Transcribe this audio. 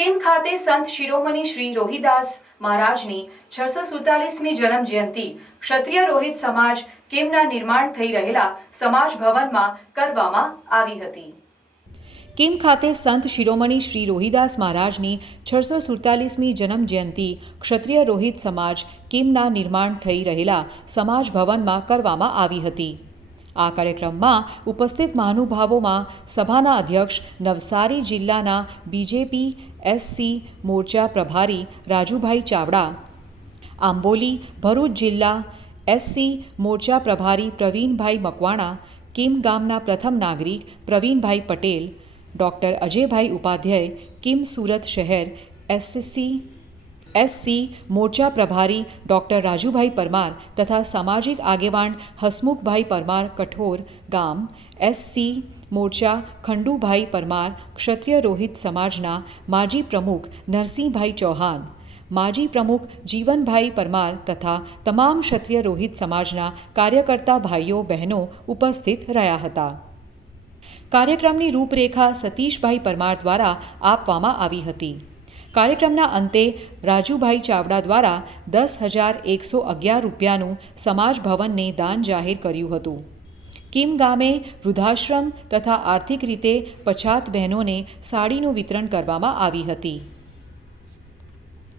Kim ખાતે સંત શિરોમણી શ્રી રોહિદાસ મહારાજની 647મી જન્મ જયંતિ ક્ષત્રિય રોહિત સમાજ કિમના નિર્માણ થઈ રહેલા સમાજ ભવનમાં કરવામાં આવી હતી। કિમ ખાતે સંત શિરોમણી શ્રી રોહિદાસ મહારાજની 647મી જન્મ જયંતિ ક્ષત્રિય રોહિત સમાજ કિમના નિર્માણ થઈ રહેલા સમાજ ભવનમાં કરવામાં આવી હતી। આ કાર્યક્રમમાં ઉપસ્થિત મહાનુભાવોમાં સભાના અધ્યક્ષ નવસારી જિલ્લાના બીજેપી એસસી મોરચા પ્રભારી રાજુભાઈ ચાવડા, આંબોલી ભરૂચ જિલ્લા એસસી મોરચા પ્રભારી પ્રવીણભાઈ મકવાણા, કિમ ગામના પ્રથમ નાગરિક પ્રવીણભાઈ પટેલ, ડૉક્ટર અજયભાઈ ઉપાધ્યાય, કિમ સુરત શહેર એસસી મોરચા પ્રભારી ડૉક્ટર રાજુભાઈ પરમાર તથા સામાજિક આગેવાન હસમુખભાઈ પરમાર કઠોર ગામ એસસી મોરચા ખંડુભાઈ પરમાર, ક્ષત્રિય રોહિત સમાજના માજી પ્રમુખ નરસિંહભાઈ ચૌહાણ, માજી પ્રમુખ જીવનભાઈ પરમાર તથા તમામ ક્ષત્રિય રોહિત સમાજના કાર્યકર્તા ભાઈઓ બહેનો ઉપસ્થિત રહ્યા હતા। કાર્યક્રમની રૂપરેખા સતીશભાઈ પરમાર દ્વારા આપવામાં આવી હતી। કાર્યક્રમના અંતે રાજુભાઈ ચાવડા દ્વારા 10,111 રૂપિયાનું સમાજ ભવનને દાન જાહેર કર્યું હતું। કિમ ગામે વૃદ્ધાશ્રમ તથા આર્થિક રીતે પછાત બહેનોને સાડીનું વિતરણ કરવામાં આવી હતી।